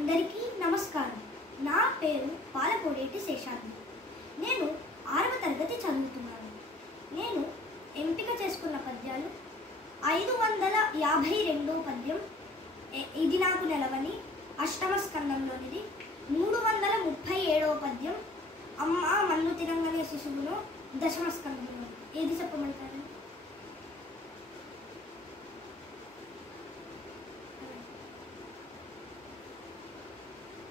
అందరికీ నమస్కారం. నా పేరు పాలకోడేటి శేషాద్రి. నేను 6వ తరగతి చదువుతున్నాను. నేను ఎంపిక చేసుకున్న పద్యాలు 552వ పద్యం ఇది నాకు నెలవని అష్టమ స్కందంలోనిది, 337వ పద్యం అమ్మ మన్ను తినంగనే శిశువును దశమ స్కందంలో. ఏది చెప్పమంటారు?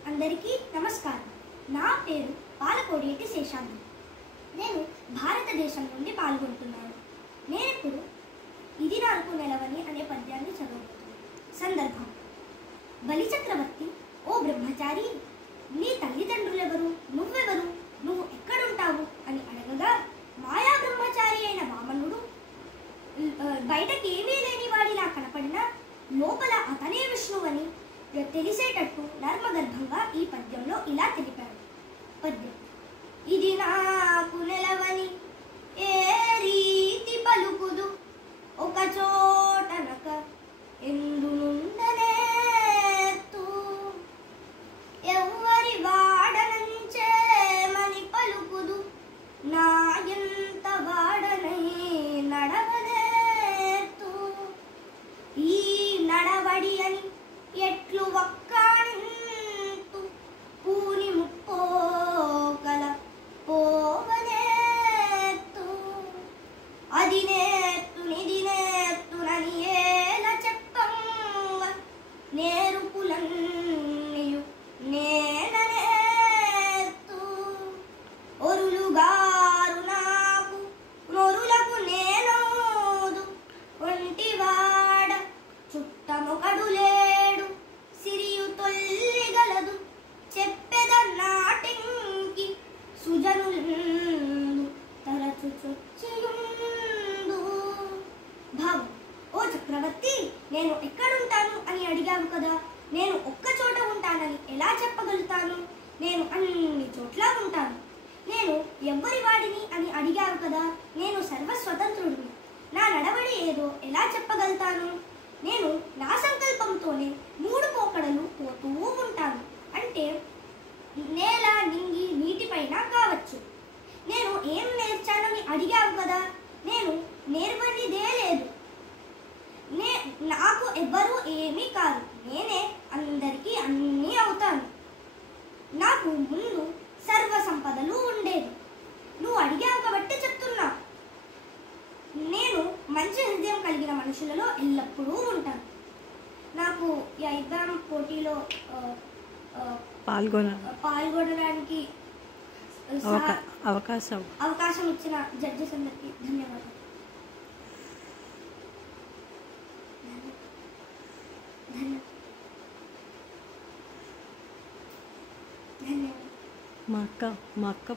అందరికీ నమస్కారం. నా పేరు పాలకోడేటి శేషాద్రి. నేను భారతదేశం నుండి పాల్గొంటున్నాను. నేనిప్పుడు ఇది నాకు నెలవని అనే పద్యాన్ని చదవబోతున్నాను. సందర్భం: బలిచక్రవర్తి, ఓ బ్రహ్మచారి, నీ తల్లిదండ్రులెవరు, నువ్వెవరు, నువ్వు ఎక్కడుంటావు అని అడగగా, మాయా బ్రహ్మచారి అయిన వామనుడు బయటకేమీ లేని వాడిలా కనపడినా లోపల అతనే విష్ణువని తెలిసేటట్టు నర్మగర్భంగా ఈ పద్యంలో ఇలా తెలిపాడు. పద్యం: ఇది నాకు నెలవని ఏ రీతి పలుకుదు, ఒక చోటనక ఎందునుండనేత్తు, ఎవ్వరి వాడనంచే మని పలుకుదు, నా ఎంత వాడనై నడవనేత్తు, ఈ నడవడి అని ఎట్లు వక్కాణింతు, పూని ముప్పోకల పోవనేత్తు, అది నేత్తు నిది నేత్తునని ఏల చెప్పంగ, నేరుపులన్నీయు నేననేత్తు, ఒరులుగారు నాకు నొరులకు నేనోదు, ఒంటివాడ చుట్టమొకడు లేడు, సిరియు తొల్లిగలదు, చెప్పెద నాటింకి సుజనులందు తరచు చొచ్చియుందు. భావం: ఓ చక్రవర్తి, నేను ఎక్కడుంటాను అని అడిగావు కదా, నేను ఒక్క చోట ఉంటానని ఎలా చెప్పగలుగుతాను? నేను అన్ని చోట్ల ఉంటాను. నేను ఎవ్వరి వాడిని అని అడిగావు కదా, నేను సర్వస్వతంత్రుడిని. నా నడవడి ఏదో ఎలా చెప్పగలుగుతాను? నేను నా సంకల్పంతోనే 3 పోకడలు పోతూ ఉంటాను. అంటే నేల, నింగి, నీటిపైన కావచ్చు. నేను ఏం నేర్చానని అడిగావు కదా, నేను నేర్వనిదే లేదు. నాకు ఎవ్వరూ ఏమీ కాదు, నేనే అందరికీ అన్నీ అవుతాను. నాకు ముందు సర్వ సంపదలు ఉండేవి. నువ్వు అడిగావు కాబట్టి చెప్తున్నా. నేను మంచి హృదయం కలిగిన మనుషులలో ఎల్లప్పుడూ ఉంటాను. నాకు ఈ ఎగ్జామ్ పోటీలో పాల్గొనడానికి అవకాశం ఇచ్చిన జడ్జెస్ అందరికీ ధన్యవాదాలు. మా అక్క